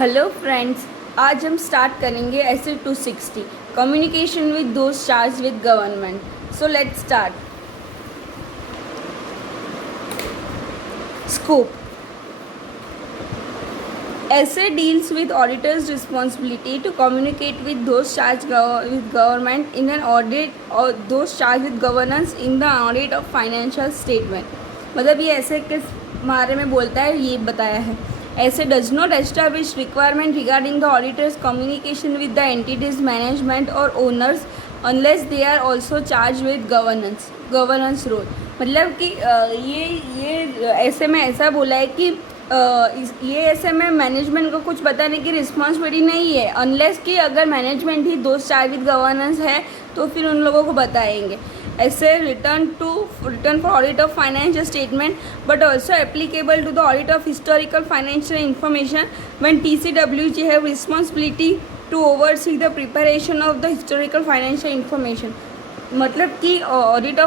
Hello friends, आज हम start करेंगे ऐसे 260 communication with those charge with government. So let's start. Scope ऐसे deals with auditor's responsibility to communicate with those charged with government in an audit or those charged with governance in the audit of financial statement। मतलब ये ऐसे किस बारे में बोलता है ये बताया है। ऐसे does not establish requirement regarding the auditor's communication with the entities management or owners unless they are also charged with governance role। मतलब कि ये ऐसे में ऐसा बोला है कि ये ऐसे में मैनेजमेंट को कुछ बताने की रिस्पॉन्सिबिलिटी नहीं है, अनलेस कि अगर मैनेजमेंट ही दोस्त चार्ज विद गवर्नेंस है तो फिर उन लोगों को बताएंगे। SA written for audit of financial statement but also applicable to the audit of historical financial information when TCWG have responsibility to oversee the preparation of the historical financial information. मतलब कि audit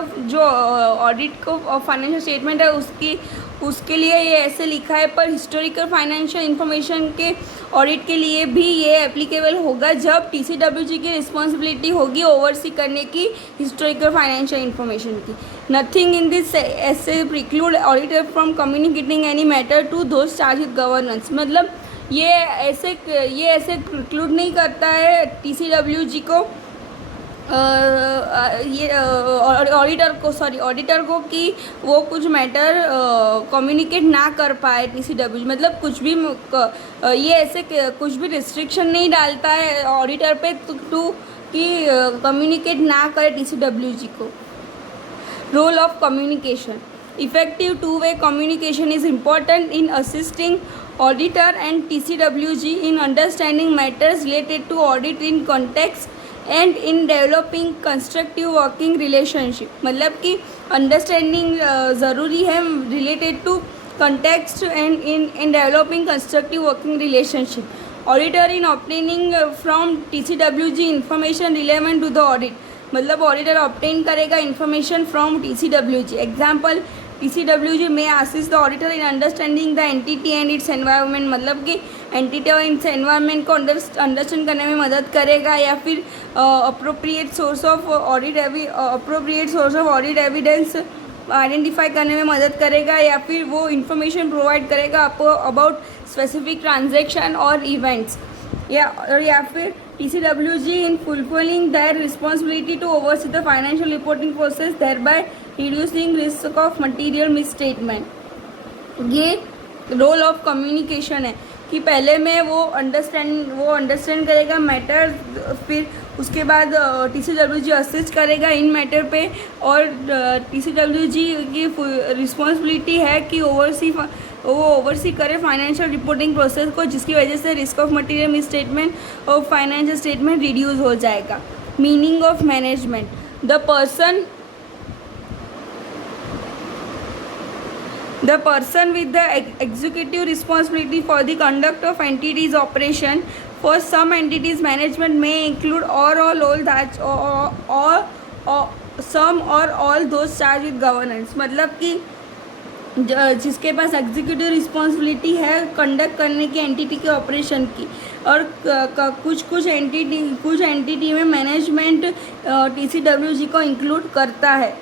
को financial statement है उसके लिए ये ऐसे लिखा है, पर हिस्टोरिकल फाइनेंशियल इंफॉर्मेशन के ऑडिट के लिए भी ये एप्लीकेबल होगा जब TCWG की रिस्पॉन्सिबिलिटी होगी ओवरसी करने की हिस्टोरिकल फाइनेंशियल इंफॉर्मेशन की। Nothing in this SA preclude auditor from communicating any matter to those charge with governance. मतलब ये ऐसे प्रिक्लूड नहीं करता है TCWG को ये ऑडिटर को कि वो कुछ मैटर कम्युनिकेट ना कर पाए TCWG। मतलब कुछ भी ये ऐसे कुछ भी रिस्ट्रिक्शन नहीं डालता है ऑडिटर पे टू कि कम्युनिकेट ना करे TCWG को। Role of communication effective two-way communication is important in assisting auditor and TCWG in understanding matters related to audit in context and in developing constructive working relationship. मतलब कि understanding ज़रूरी है related to context and in developing constructive working relationship. Auditor in obtaining from TCWG information relevant to the audit. मतलब auditor obtain करेगा information from TCWG। Example TCWG में assist the auditor in understanding the entity and its environment. मतलब कि entity और it's environment को understand करने में मदद करेगा, या फिर appropriate source of audit evidence identify करने में मदद करेगा, या फिर वो इंफॉर्मेशन प्रोवाइड करेगा अबाउट स्पेसिफिक ट्रांजैक्शन और इवेंट्स, या फिर TCWG in fulfilling their responsibility to oversee the financial reporting process, thereby reducing risk of material misstatement। ये रोल ऑफ कम्युनिकेशन है कि पहले में वो अंडरस्टैंड करेगा मैटर, फिर उसके बाद TCWG असिस्ट करेगा इन मैटर पे, और TCWG की रिस्पॉन्सिबिलिटी है कि वो ओवरसी करे फाइनेंशियल रिपोर्टिंग प्रोसेस को, जिसकी वजह से रिस्क ऑफ मटेरियल मिसस्टेटमेंट और फाइनेंशियल स्टेटमेंट रिड्यूस हो जाएगा। Meaning of management the person with the executive responsibility for the conduct of entities operation. For some entities management may include some or all those charged with governance। मतलब कि जिसके पास executive responsibility है conduct करने की entity के operation की, और कुछ एंटिटी में मैनेजमेंट TCWG को इंक्लूड करता है।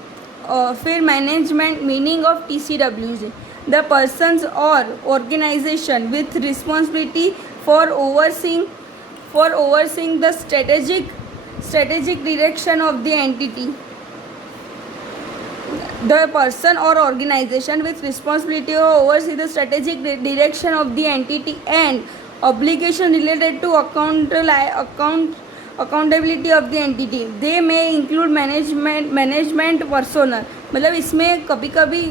फिर management meaning of TCWG the persons और organisation with responsibility for overseeing the strategic direction of the entity. The person or organization with responsibility to oversee the strategic direction of the entity and obligation related to accountability of the entity. They may include management personnel। मतलब इसमें कभी कभी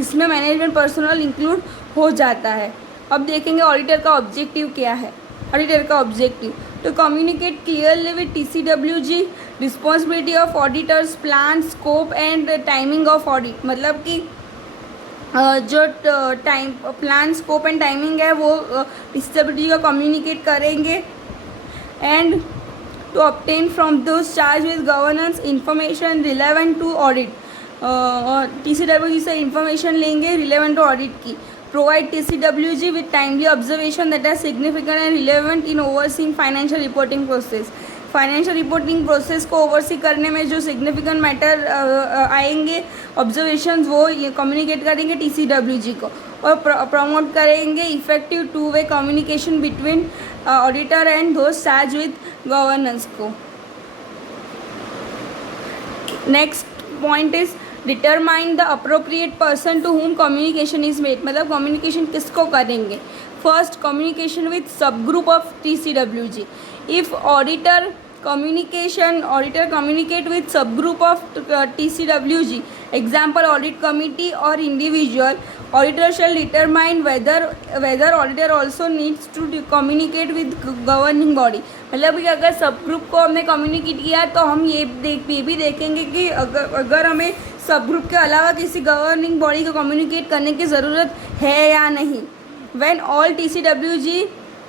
इसमें management personal include हो जाता है। अब देखेंगे ऑडिटर का ऑब्जेक्टिव क्या है। ऑडिटर का objective to communicate clearly with TCWG responsibility of auditors plan scope and timing of audit। मतलब कि जो time plan scope and timing है वो TCWG को कम्युनिकेट करेंगे, and to obtain from those charge with governance information relevant to audit. TCWG से information लेंगे relevant to audit की। provide TCWG with timely observation that are significant and relevant in overseeing financial reporting process. Financial reporting process को oversee करने में जो significant matter आएंगे observations, वो ये कम्युनिकेट करेंगे TCWG को और प्रमोट करेंगे effective two way communication between auditor and those charge with governance को. Next point is determine the appropriate person to whom communication is made. मतलब कम्युनिकेशन किसको करेंगे. First, communication with subgroup of TCWG. If auditor communicate with subgroup of TCWG, example audit committee or individual, auditor shall determine whether auditor also needs to communicate with governing body. मतलब कि अगर सब group को हमने communicate किया तो हम ये भी देखेंगे कि अगर हमें सब ग्रुप के अलावा किसी गवर्निंग बॉडी को कम्युनिकेट करने की ज़रूरत है या नहीं. When all TCWG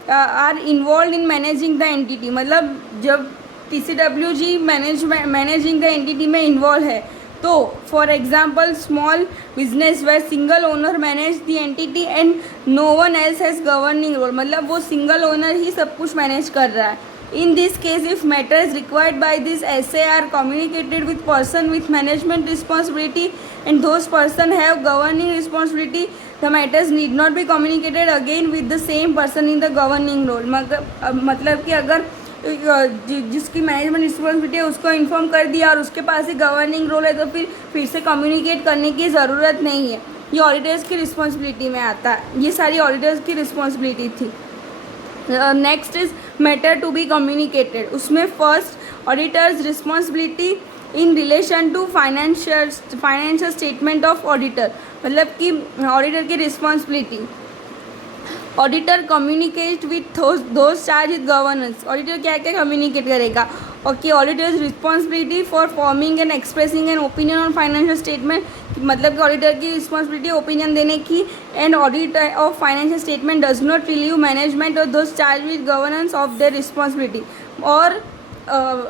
are involved in managing the entity. मतलब जब TCWG मैनेजिंग द एंटिटी में इन्वॉल्व है तो for example small business where single owner manage the entity and no one else has governing role. मतलब वो single owner ही सब कुछ manage कर रहा है. In this case, if matters required by this SA are communicated with person with management responsibility and those person have governing responsibility, the matters need not be communicated again with the same person in the governing role. मतलब कि अगर जिसकी management responsibility है उसको inform कर दिया और उसके पास ही गवर्निंग रोल है तो फिर से कम्युनिकेट करने की ज़रूरत नहीं है. ये ऑडिटर्स की रिस्पॉन्सिबिलिटी में आता है. ये सारी ऑडिटर्स की रिस्पॉन्सिबिलिटी थी. Next is matter to be communicated. उसमें first, auditors responsibility in relation to financial statement of auditor. मतलब कि ऑडिटर की responsibility. Auditor communicate with those charge with governance. Auditor क्या क्या कम्युनिकेट करेगा. Okay, auditors responsibility for forming and expressing an opinion on financial statement. मतलब कि auditor की responsibility opinion देने की. And audit of financial statement does not relieve management और those charge with governance of their responsibility. और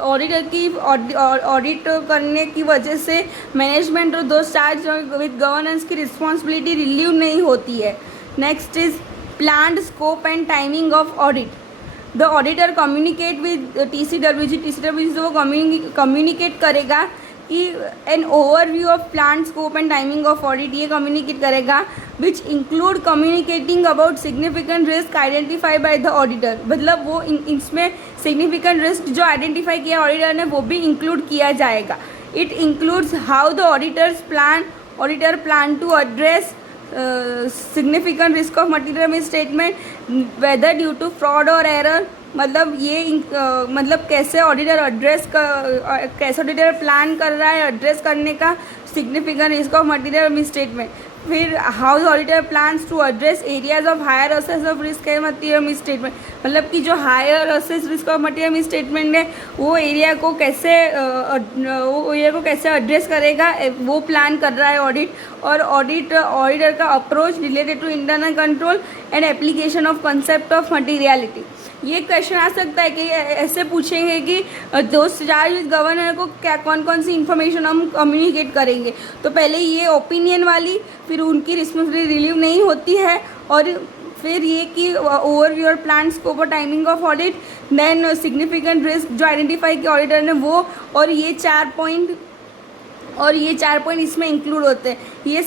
auditor की audit करने की वजह से मैनेजमेंट और दोज चार्ज विद गवर्नेंस की रिस्पॉन्सिबिलिटी रिलीव नहीं होती है. Next is planned scope and timing of audit. The auditor communicate with TCWG. TCWG वो communicate करेगा कि an overview of planned scope and timing of audit ये communicate करेगा, which include communicating about significant risk identified by the auditor. मतलब वो इसमें significant risk जो identify किया auditor ने वो भी include किया जाएगा. It includes how the auditor plan to address significant risk of material misstatement, whether due to fraud or error. मतलब ये मतलब कैसे ऑडिटर कैसे ऑडिटर प्लान कर रहा है एड्रेस करने का significant risk of material misstatement. फिर how the auditor plans to address areas of higher assess of risk है मटीरियल मिसस्टेटमेंट. मतलब कि जो higher assess risk of material misstatement है वो एरिया को कैसे एड्रेस करेगा वो प्लान कर रहा है ऑडिट. और ऑडिटर का approach related to internal control and application of concept of materiality. ये क्वेश्चन आ सकता है कि ऐसे पूछेंगे कि दोस्त चार्ज विद गवर्नर को क्या कौन कौन सी इन्फॉर्मेशन हम कम्युनिकेट करेंगे. तो पहले ये ओपिनियन वाली, फिर उनकी रिस्पॉन्सिबिलिटी रिलीव नहीं होती है, और फिर ये कि ओवरव्यू और प्लान स्कोप और timing of audit, then significant risk जो आइडेंटिफाई किया ऑडिटर ने वो, और ये 4 पॉइंट इसमें इंक्लूड होते हैं. ये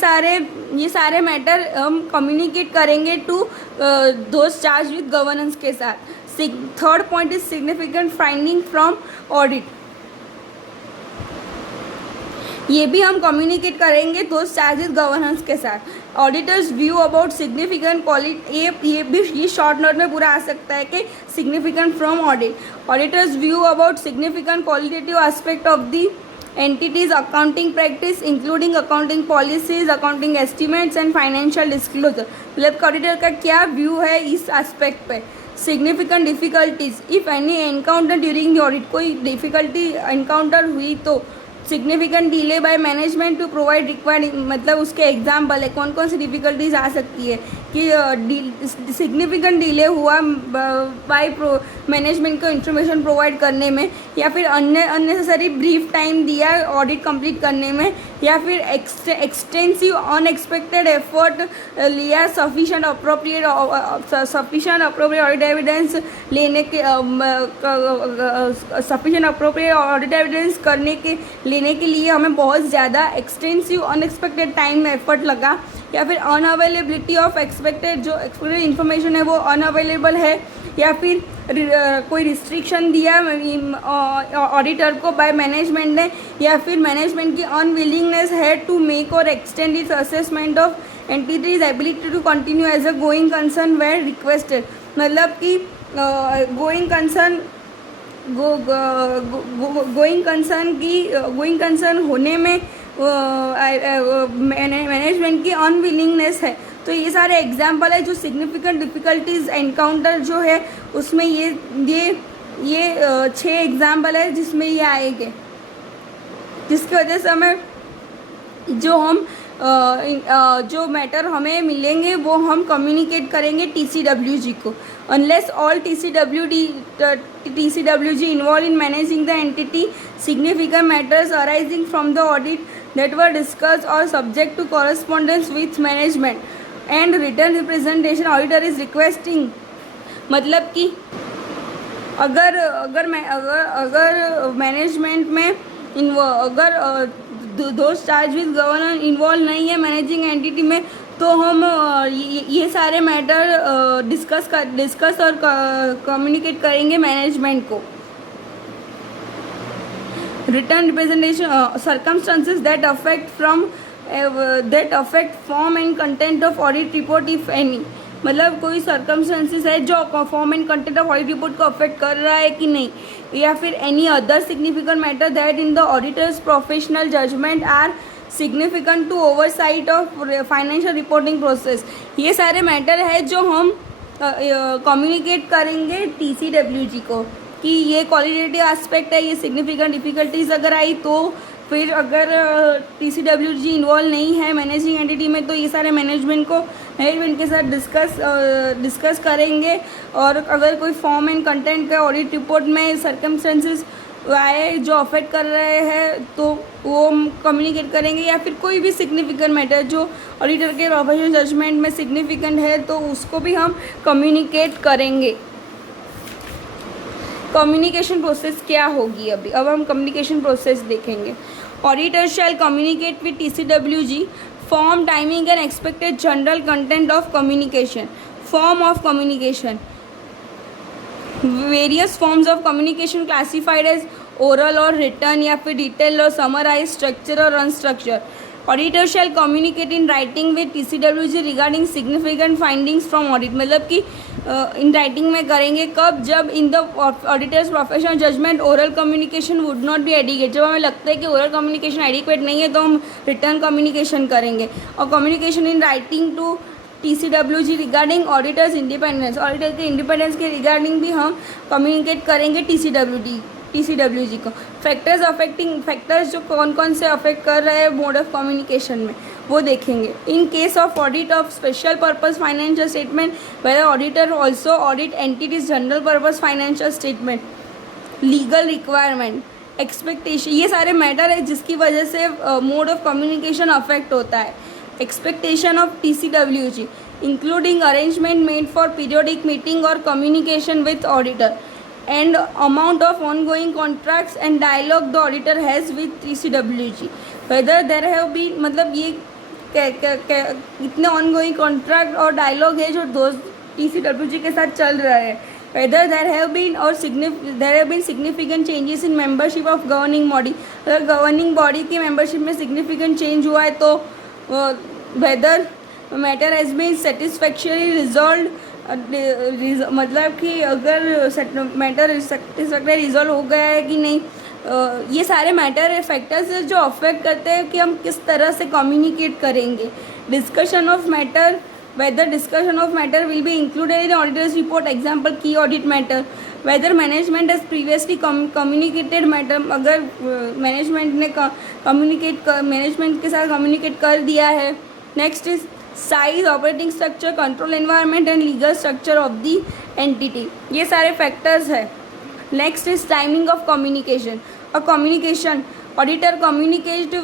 सारे मैटर हम कम्युनिकेट करेंगे टू दोस्त चार्ज विद गवर्नेंस के साथ. Third point is significant finding from audit. ये भी हम कम्युनिकेट करेंगे दोस्त चार्ज विद गवर्नेंस के साथ. Auditors view about significant quality, ये शॉर्ट नोट में पूरा आ सकता है कि significant from audit. Auditors view about significant qualitative aspect of the entities accounting practice including accounting policies, accounting estimates and financial disclosure. मतलब auditor का क्या व्यू है इस एस्पेक्ट पे. Significant difficulties if any encounter during the audit. कोई difficulty encounter हुई तो significant delay by management to provide required. मतलब उसके एग्जाम्पल है कौन कौन सी डिफ़िकल्टीज आ सकती है कि सिग्निफिकेंट डिले हुआ बाय मैनेजमेंट को इन्फॉर्मेशन प्रोवाइड करने में, या फिर अननेसेसरी ब्रीफ टाइम दिया ऑडिट कंप्लीट करने में, या फिर एक्सटेंसिव अनएक्सपेक्टेड एफर्ट लिया सफिशिएंट अप्रोप्रिएट ऑडिट एविडेंस लेने के सफिशिएंट अप्रोप्रिएट ऑडिट एविडेंस लेने के लिए हमें बहुत ज़्यादा एक्सटेंसिव अनएक्सपेक्टेड टाइम एफर्ट लगा, या फिर अनअवेलेबिलिटी ऑफ एक्सपेक्टेड जो एक्सपेक्टेड इन्फॉर्मेशन है वो अनअवेलेबल है, या फिर कोई रिस्ट्रिक्शन दिया ऑडिटर को बाय मैनेजमेंट ने, या फिर मैनेजमेंट की अनविलिंगनेस है टू मेक और extend its assessment of entity's ability to continue as a going concern where requested. मतलब कि गोइंग कंसर्न होने में मैनेजमेंट की अनविलिंगनेस है। तो ये सारे एग्जाम्पल है जो सिग्निफिकेंट डिफ़िकल्टीज एनकाउंटर जो है उसमें ये 6 एग्जाम्पल है जिसमें ये आएंगे, जिसकी वजह से हमें जो मैटर हमें मिलेंगे वो हम कम्युनिकेट करेंगे TCWG को। Unless all TCWG involve in managing the entity significant matters arising from the audit that were discussed or subject to correspondence with management and written representation auditor is requesting। मतलब कि अगर management में अगर दोस्त charge with governor involve नहीं है managing entity में, तो हम ये सारे मैटर डिस्कस और कम्युनिकेट करेंगे मैनेजमेंट को। Written representation circumstances that affect form and content of audit report if any। मतलब कोई circumstances है जो form and content of audit report को affect कर रहा है कि नहीं, या फिर any other significant matter that in the auditor's professional judgment are significant to oversight of financial reporting process। ये सारे मैटर है जो हम कम्युनिकेट करेंगे TCWG को कि ये क्वालिटेटिव एस्पेक्ट है, ये सिग्निफिकेंट डिफ़िकल्टीज अगर आई तो फिर अगर TCWG इन्वॉल्व नहीं है मैनेजिंग एंटिटी में तो ये सारे मैनेजमेंट के साथ डिस्कस करेंगे। और अगर कोई फॉर्म एंड कंटेंट का ऑडिट रिपोर्ट में सर्कमस्टेंसेस आए जो अफेक्ट कर रहे हैं तो वो हम कम्युनिकेट करेंगे, या फिर कोई भी सिग्निफिकेंट मैटर जो ऑडिटर के प्रोफेशनल जजमेंट में सिग्निफिकेंट है तो उसको भी हम कम्युनिकेट करेंगे। कम्युनिकेशन प्रोसेस क्या होगी अब हम कम्युनिकेशन प्रोसेस देखेंगे। Auditor shall communicate with TCWG form timing and expected general content of communication. Form of communication various forms of communication classified as oral और रिटर्न, या फिर डिटेल और समराइज, स्ट्रक्चर और unstructure. Auditor shall communicate in writing with TCWG regarding significant findings from audit. मतलब कि in writing में करेंगे कब, जब in the auditor's professional judgment oral communication would not B adequate. जब हमें लगता है कि ओरल कम्युनिकेशन एडिक्वेट नहीं है तो हम रिटर्न कम्युनिकेशन करेंगे। और communication in writing to TCWG regarding auditor's independence, auditor के इंडिपेंडेंस के रिगार्डिंग भी हम कम्युनिकेट करेंगे TCWG को। फैक्टर्स जो कौन कौन से अफेक्ट कर रहे हैं मोड ऑफ कम्युनिकेशन में वो देखेंगे। In case of audit of special purpose financial statement whether auditor also audit entity's general purpose financial statement. Legal requirement, expectation, ये सारे मैटर है जिसकी वजह से मोड ऑफ कम्युनिकेशन अफेक्ट होता है। Expectation of TCWG including arrangement made for periodic meeting और communication with auditor and amount of ongoing contracts and dialogue the auditor has with TCWG whether there have been, मतलब ये कितने ongoing contract और dialogue है जो दोस्त TCWG के साथ चल रहा है। whether there have been significant changes in membership of governing body। अगर governing body की membership में significant change हुआ है तो whether matter has been satisfactorily resolved, मतलब कि अगर मैटर सेटिस्फैक्टरी रिजॉल्व हो गया है कि नहीं। ये सारे मैटर है फैक्टर्स है जो अफेक्ट करते हैं कि हम किस तरह से कम्युनिकेट करेंगे। Discussion of matter, whether discussion of matter will be included in auditors report, example की audit matter. Whether management has previously communicated matter, अगर मैनेजमेंट ने मैनेजमेंट के साथ कम्युनिकेट कर दिया है। Next is size, operating structure, control environment and legal structure of the entity, ये सारे फैक्टर्स है। Next is timing of communication. और communication, auditor communicate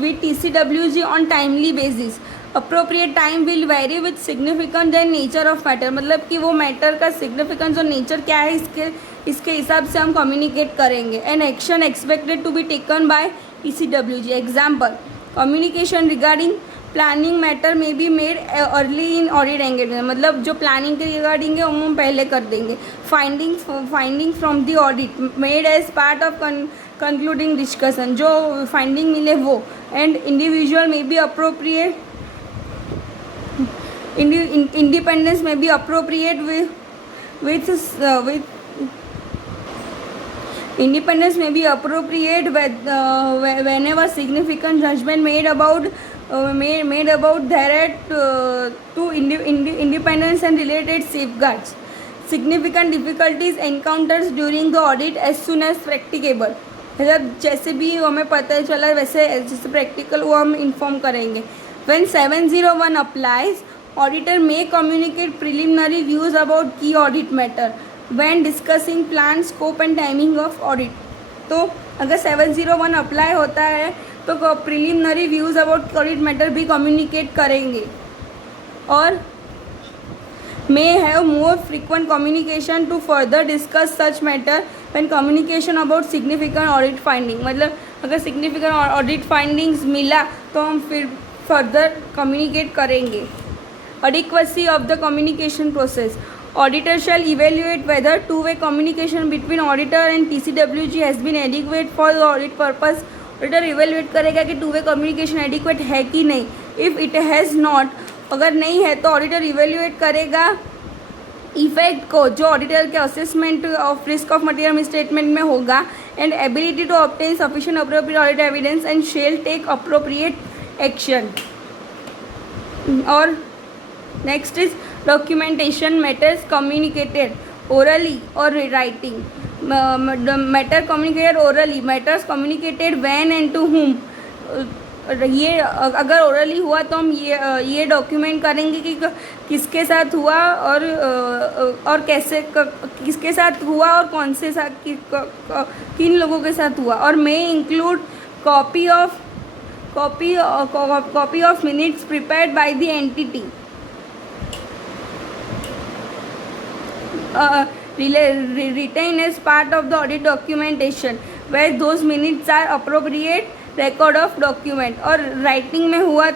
with TCWG on timely basis. Appropriate time will vary with significance and nature of matter, मतलब कि वो matter का significance और nature क्या है इसके हिसाब से हम कम्युनिकेट करेंगे। And action expected to be taken by TCWG। Example, communication regarding planning matter में be made early in audit engagement, मतलब जो प्लानिंग के रिगार्डिंग है वो हम पहले कर देंगे। Finding from the audit made as part of concluding discussion, जो फाइंडिंग मिले वो। एंड इंडिविजुअल में be appropriate, independence may be appropriate with independence may be appropriate whenever significant judgment made about thereat to independence and related safeguards. Significant difficulties encounters during the audit as soon as practicable, मतलब जैसे भी हमें पता चला वैसे जैसे practical वो हम इन्फॉर्म करेंगे। When 701 applies, auditor may communicate preliminary views about key audit matter when discussing plan, scope and timing of audit। तो अगर 701 अप्लाई होता है तो preliminary views about audit matter भी कम्युनिकेट करेंगे। और may have more frequent communication to further discuss such matter when communication about significant audit finding, मतलब अगर significant audit findings मिला तो हम फिर फर्दर कम्युनिकेट करेंगे। adequacy of the communication process, auditor shall evaluate whether two-way communication between auditor and TCWG has been adequate for the audit purpose। auditor evaluate करेगा कि two-way communication adequate है कि नहीं। if it has not, अगर नहीं है तो auditor evaluate करेगा इफेक्ट को जो ऑडिटर के assessment of risk of material statement में होगा। And ability to obtain sufficient appropriate audit evidence and shall take appropriate action. और next is documentation matters communicated orally और writing. Matter communicated orally, matters communicated when and to whom. ये अगर orally हुआ तो हम ये डॉक्यूमेंट करेंगे कि किसके साथ हुआ और कैसे किसके साथ हुआ और कौन से साथ किन लोगों के साथ हुआ। और may include copy of minutes prepared by the entity retained as part of the audit documentation where those minutes are appropriate record of document। और राइटिंग में हुआ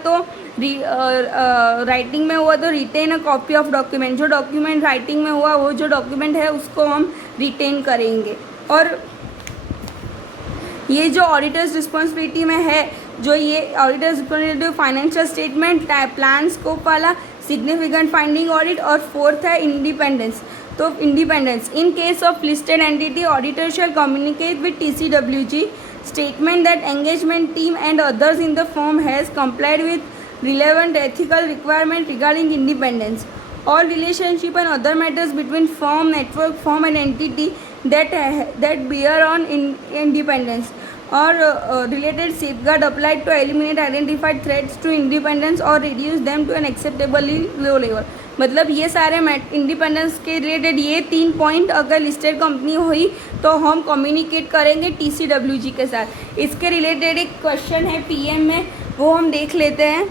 तो retain a copy of document, जो डॉक्यूमेंट राइटिंग में हुआ वो जो document है उसको हम रिटेन करेंगे। और ये जो ऑडिटर्स रिस्पॉन्सिबिलिटी में है, जो ये auditors responsibility financial statement, plan, scope वाला, सिग्निफिकेंट फाइंडिंग ऑडिट, और फोर्थ है इंडिपेंडेंस। तो independence, in case of listed entity auditor shall communicate with TCWG statement that engagement team and others in the firm has complied with relevant ethical requirement regarding independence। All relationship and other matters between firm, network, firm and entity that bear on independence or related safeguard applied to eliminate identified threats to independence or reduce them to an acceptably low level। मतलब ये सारे independence के related ये 3 point अगर listed company हुई तो हम communicate करेंगे TCWG के साथ। इसके रिलेटेड एक क्वेश्चन है PM में, वो हम देख लेते हैं।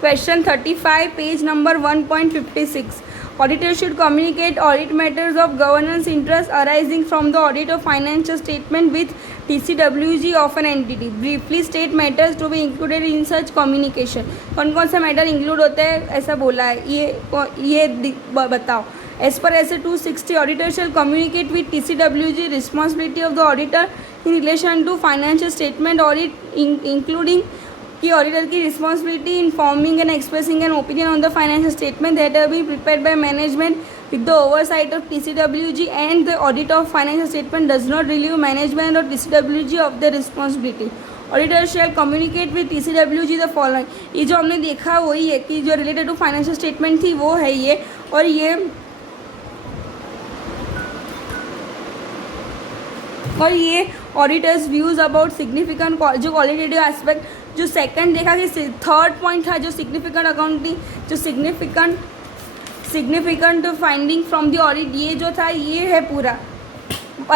Question 35 page number 1.56। Auditor should communicate audit matters of governance interest arising from the audit of financial statement with TCWG of an entity. Briefly state matters to be included in such communication. कौन कौन से matter include होते हैं ऐसा बोला है, ये बताओ। एज पर SA 260 auditor shall communicate with TCWG responsibility of the auditor in relation to financial statement audit including कि ऑडिटर की responsibility in forming and expressing an opinion on the financial statement that have been prepared by management with the oversight of TCWG and the audit of financial statement does not relieve management or TCWG of their responsibility। Auditor shall communicate with TCWG the following। ये जो हमने देखा वही है कि जो related to financial statement थी वो है ये। और ये ऑडिटर्स व्यूज़ अबाउट सिग्निफिकेंट जो क्वालिटेटिव एस्पेक्ट जो सेकंड देखा कि थर्ड पॉइंट था जो सिग्निफिकेंट अकाउंटिंग, जो significant finding from the audit, ये जो था ये है पूरा,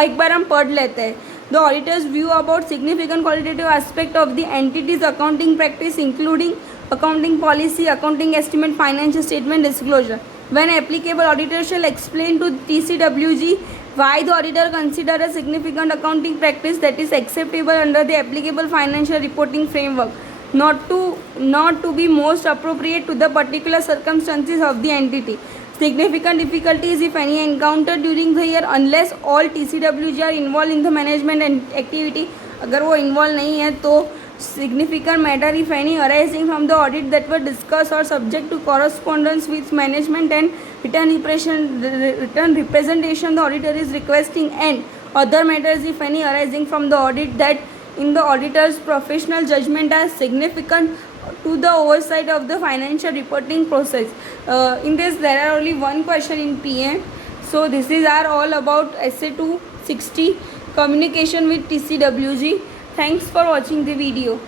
एक बार हम पढ़ लेते हैं. The auditors view about significant qualitative aspect of the entities accounting practice including accounting policy, accounting estimate, financial statement disclosure. When applicable, auditor shall explain to TCWG why the auditor consider a significant accounting practice that is acceptable under the applicable financial reporting framework, not to be most appropriate to the particular circumstances of the entity. Significant difficulties, if any, encountered during the year unless all TCWG are involved in the management and activity. अगर वो involved नहीं है तो significant matter, if any, arising from the audit that were discussed or subject to correspondence with management and written representation the auditor is requesting, and other matters, if any, arising from the audit that in the auditor's professional judgment are significant to the oversight of the financial reporting process. In this there are only one question in PM. So this is all about SA 260 communication with TCWG. Thanks for watching the video.